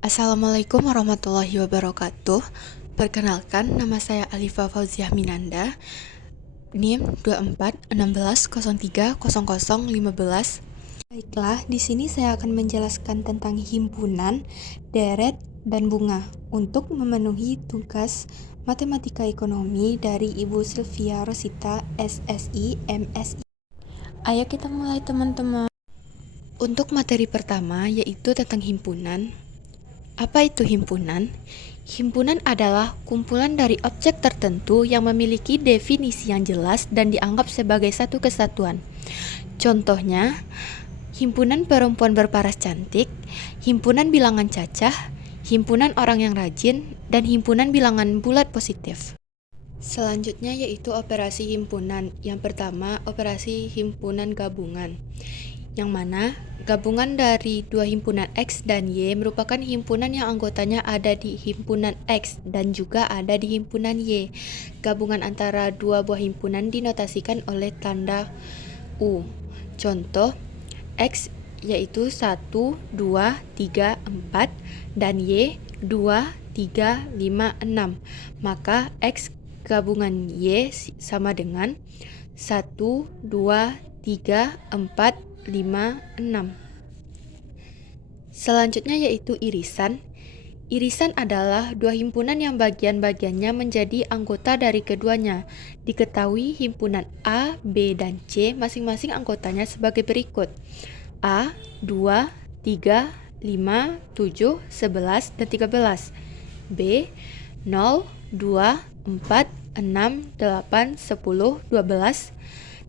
Assalamualaikum warahmatullahi wabarakatuh. Perkenalkan, nama saya Alifa Fauziah Minanda, NIM 2416030015. Baiklah, di sini saya akan menjelaskan tentang himpunan, deret, dan bunga untuk memenuhi tugas Matematika Ekonomi dari Ibu Sylvia Rosita, SSI, MSI. Ayo kita mulai teman-teman. Untuk materi pertama yaitu tentang himpunan. Apa itu himpunan? Himpunan adalah kumpulan dari objek tertentu yang memiliki definisi yang jelas dan dianggap sebagai satu kesatuan. Contohnya, himpunan perempuan berparas cantik, himpunan bilangan cacah, himpunan orang yang rajin, dan himpunan bilangan bulat positif. Selanjutnya yaitu operasi himpunan. Yang pertama, operasi himpunan gabungan, yang mana gabungan dari dua himpunan X dan Y merupakan himpunan yang anggotanya ada di himpunan X dan juga ada di himpunan Y. Gabungan antara dua buah himpunan dinotasikan oleh tanda U. Contoh, X yaitu 1, 2, 3, 4 dan Y 2, 3, 5, 6. Maka X gabungan Y sama dengan 1, 2, 3, 4, 5, 6. Selanjutnya yaitu irisan. Irisan adalah dua himpunan yang bagian-bagiannya menjadi anggota dari keduanya. Diketahui himpunan A, B, dan C masing-masing anggotanya sebagai berikut. A, 2, 3, 5, 7, 11, dan 13. B, 0, 2, 4, 6, 8, 10, 12.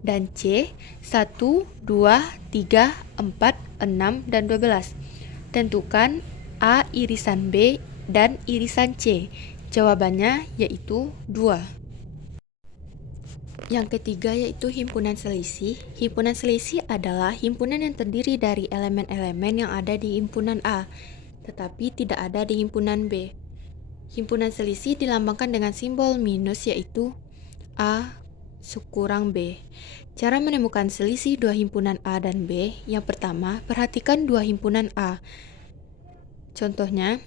Dan C, 1, 2, 3, 4, 6, dan 12. Tentukan A irisan B dan irisan C. Jawabannya yaitu 2. Yang ketiga yaitu himpunan selisih. Himpunan selisih adalah himpunan yang terdiri dari elemen-elemen yang ada di himpunan A, tetapi tidak ada di himpunan B. Himpunan selisih dilambangkan dengan simbol minus yaitu A kurang B. Cara menemukan selisih dua himpunan A dan B. Yang pertama, perhatikan dua himpunan A. Contohnya,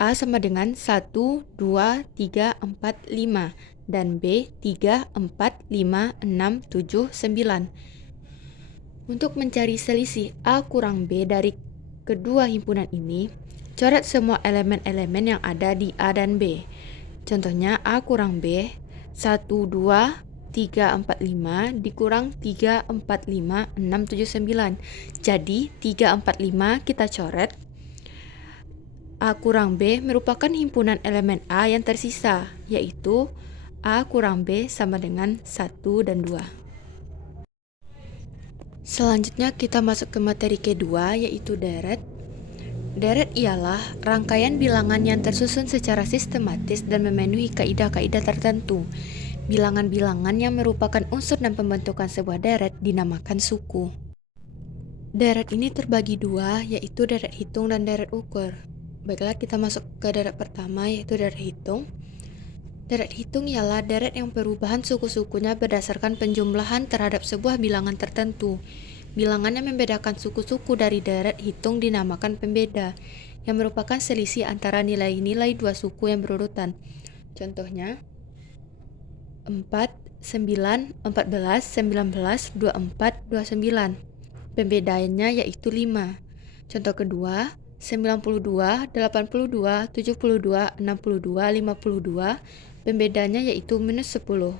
A sama dengan 1, 2, 3, 4, 5 dan B 3, 4, 5, 6, 7, 9. Untuk mencari selisih A kurang B dari kedua himpunan ini, coret semua elemen-elemen yang ada di A dan B. Contohnya A kurang B 1, 2, 3, 4, 5 dikurang 3, 4, 5, 6, 7, 9. Jadi 3, 4, 5 kita coret. A kurang B merupakan himpunan elemen A yang tersisa, yaitu A kurang B sama dengan 1 dan 2. Selanjutnya kita masuk ke materi kedua, yaitu deret. Deret ialah rangkaian bilangan yang tersusun secara sistematis dan memenuhi kaidah-kaidah tertentu. Bilangan-bilangan yang merupakan unsur dan pembentukan sebuah deret dinamakan suku. Deret ini terbagi dua, yaitu deret hitung dan deret ukur. Baiklah, kita masuk ke deret pertama, yaitu deret hitung. Deret hitung ialah deret yang perubahan suku-sukunya berdasarkan penjumlahan terhadap sebuah bilangan tertentu. Bilangan yang membedakan suku-suku dari deret hitung dinamakan pembeda, yang merupakan selisih antara nilai-nilai dua suku yang berurutan. Contohnya, 4, 9, 14, 19, 24, 29. Pembedanya yaitu 5. Contoh kedua, 92, 82, 72, 62, 52. Pembedanya yaitu minus 10.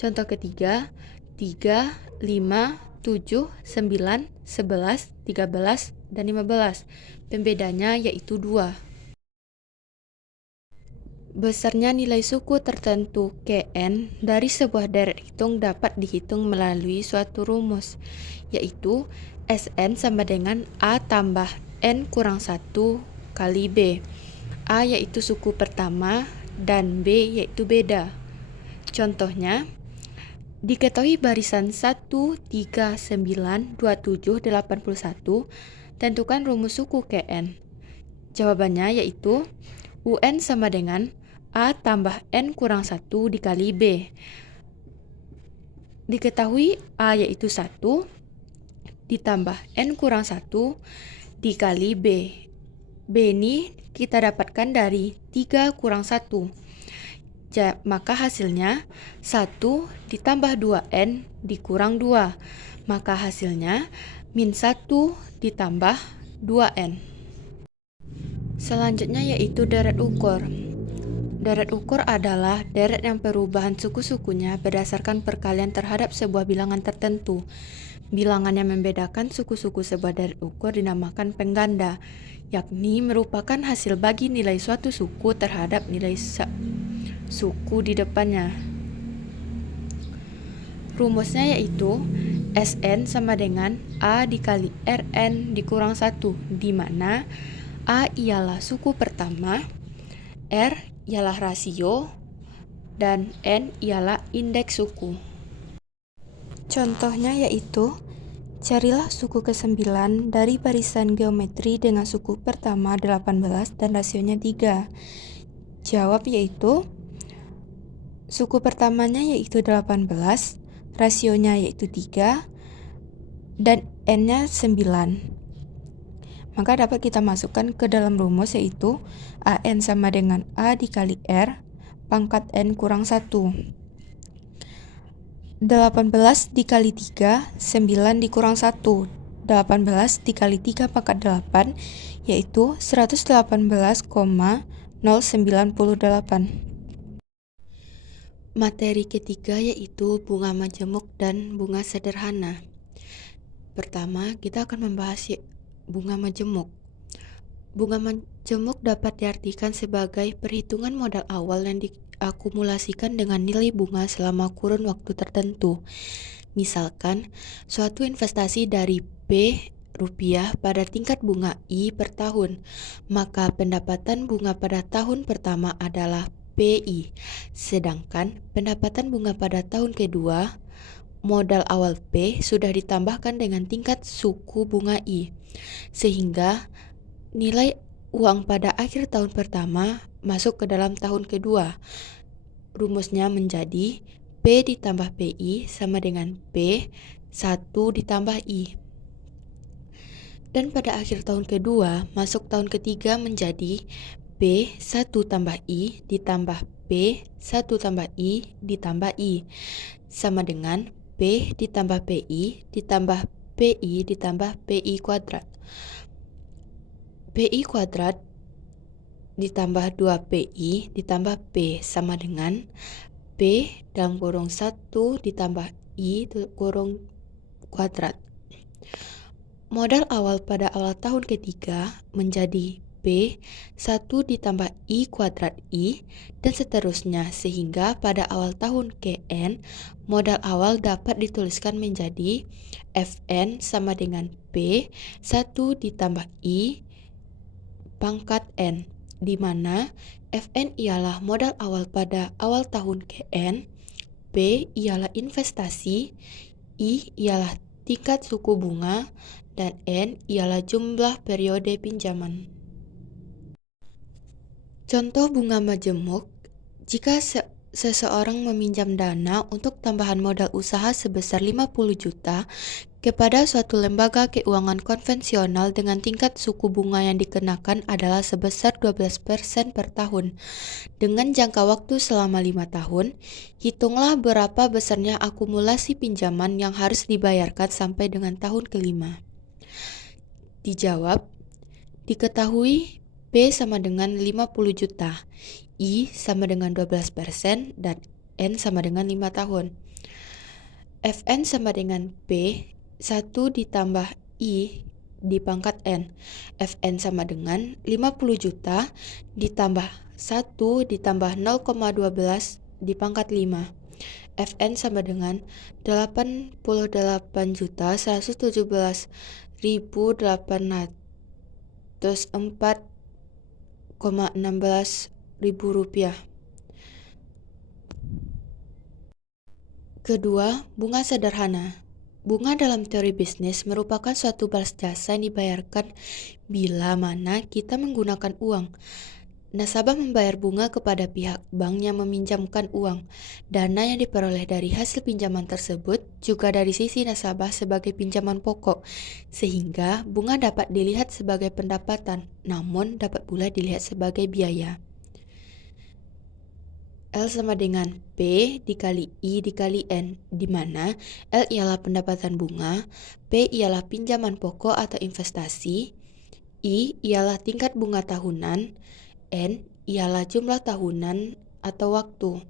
Contoh ketiga, 3, 5, 7, 9, 11, 13, dan 15. Pembedanya yaitu 2. Besarnya nilai suku tertentu Kn dari sebuah deret hitung dapat dihitung melalui suatu rumus, yaitu Sn sama dengan A tambah N kurang 1 kali B. A yaitu suku pertama dan B yaitu beda. Contohnya, diketahui barisan 1, 3, 9, 27, 81, tentukan rumus suku Kn. Jawabannya yaitu UN sama dengan A tambah N kurang 1 dikali B. Diketahui A yaitu 1 ditambah N kurang 1 dikali B. B ini kita dapatkan dari 3 kurang 1. Maka hasilnya 1 ditambah 2N dikurang 2. Maka hasilnya min 1 ditambah 2N. Selanjutnya yaitu deret ukur. Deret ukur adalah deret yang perubahan suku-sukunya berdasarkan perkalian terhadap sebuah bilangan tertentu. Bilangan yang membedakan suku-suku sebuah deret ukur dinamakan pengganda, yakni merupakan hasil bagi nilai suatu suku terhadap nilai suku di depannya. Rumusnya yaitu Sn sama dengan A dikali Rn dikurang 1, di mana A ialah suku pertama, R ialah rasio, dan N ialah indeks suku. Contohnya yaitu, carilah suku ke-9 dari barisan geometri dengan suku pertama 18 dan rasionya 3. Jawab yaitu, suku pertamanya yaitu 18, rasionya yaitu 3, dan N-nya 9. Maka dapat kita masukkan ke dalam rumus yaitu AN sama dengan A dikali R pangkat N kurang 1. 18 dikali 3, 9 dikurang 1. 18 dikali 3 pangkat 8, yaitu 118,098. Materi ketiga yaitu bunga majemuk dan bunga sederhana. Pertama, kita akan membahas bunga majemuk. Bunga majemuk dapat diartikan sebagai perhitungan modal awal yang diakumulasikan dengan nilai bunga selama kurun waktu tertentu. Misalkan, suatu investasi dari P rupiah pada tingkat bunga I per tahun, maka pendapatan bunga pada tahun pertama adalah PI, sedangkan pendapatan bunga pada tahun kedua, modal awal P sudah ditambahkan dengan tingkat suku bunga I, sehingga nilai uang pada akhir tahun pertama masuk ke dalam tahun kedua. Rumusnya menjadi P ditambah PI sama dengan P 1 ditambah I. Dan pada akhir tahun kedua masuk tahun ketiga menjadi P 1 tambah I ditambah P 1 tambah I ditambah I sama dengan P ditambah PI ditambah PI ditambah PI kuadrat. PI kuadrat ditambah 2PI ditambah P sama dengan P dalam kurung 1 ditambah I kurung kuadrat. Modal awal pada awal tahun ketiga menjadi P 1 ditambah I kuadrat I dan seterusnya, sehingga pada awal tahun Kn modal awal dapat dituliskan menjadi Fn sama dengan P 1 ditambah I pangkat N, di mana Fn ialah modal awal pada awal tahun Kn, P ialah investasi, I ialah tingkat suku bunga, dan N ialah jumlah periode pinjaman. Contoh bunga majemuk, jika seseorang meminjam dana untuk tambahan modal usaha sebesar 50 juta kepada suatu lembaga keuangan konvensional dengan tingkat suku bunga yang dikenakan adalah sebesar 12% per tahun. Dengan jangka waktu selama 5 tahun, hitunglah berapa besarnya akumulasi pinjaman yang harus dibayarkan sampai dengan tahun kelima. Dijawab, diketahui P sama dengan 50 juta, I sama dengan 12%, dan N sama dengan 5 tahun. Fn sama dengan P 1 ditambah I di pangkat N. Fn sama dengan 50 juta ditambah 1 ditambah 0,12 di pangkat 5. Fn sama dengan 88.117.804,16 ribu rupiah. Kedua, bunga sederhana. Bunga dalam teori bisnis merupakan suatu balas jasa yang dibayarkan bila mana kita menggunakan uang. Nasabah membayar bunga kepada pihak bank yang meminjamkan uang. Dana yang diperoleh dari hasil pinjaman tersebut juga dari sisi nasabah sebagai pinjaman pokok, sehingga bunga dapat dilihat sebagai pendapatan, namun dapat pula dilihat sebagai biaya. L sama dengan P dikali I dikali N, di mana L ialah pendapatan bunga, P ialah pinjaman pokok atau investasi, I ialah tingkat bunga tahunan, N ialah jumlah tahunan atau waktu.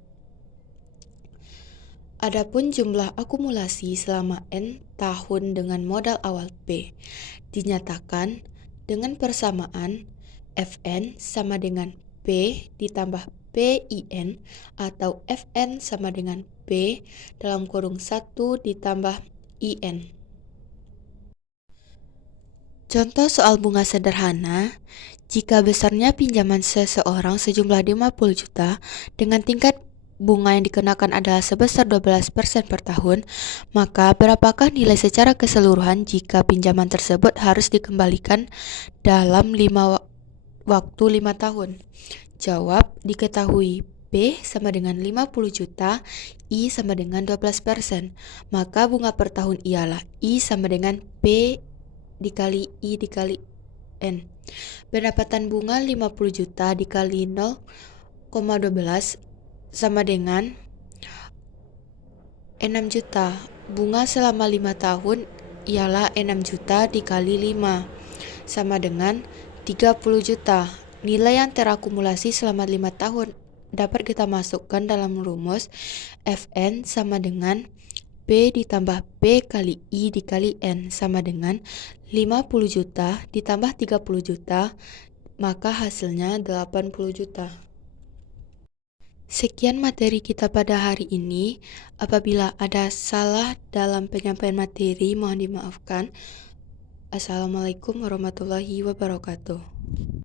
Adapun jumlah akumulasi selama N tahun dengan modal awal P dinyatakan dengan persamaan Fn sama dengan P ditambah PIN atau Fn sama dengan P dalam kurung 1 ditambah IN. Contoh soal bunga sederhana, jika besarnya pinjaman seseorang sejumlah 50 juta dengan tingkat bunga yang dikenakan adalah sebesar 12% per tahun, maka berapakah nilai secara keseluruhan jika pinjaman tersebut harus dikembalikan dalam waktu 5 tahun? Jawab diketahui. P sama dengan 50 juta, I sama dengan 12%. Maka bunga per tahun ialah I sama dengan P dikali I dikali N. Pendapatan bunga 50 juta dikali 0,12 sama dengan 6 juta. Bunga selama 5 tahun ialah 6 juta dikali 5 sama dengan 30 juta. Nilai yang terakumulasi selama 5 tahun dapat kita masukkan dalam rumus Fn sama dengan P ditambah P kali I dikali N sama dengan 50 juta ditambah 30 juta, maka hasilnya 80 juta. Sekian materi kita pada hari ini. Apabila ada salah dalam penyampaian materi, mohon dimaafkan. Assalamualaikum warahmatullahi wabarakatuh.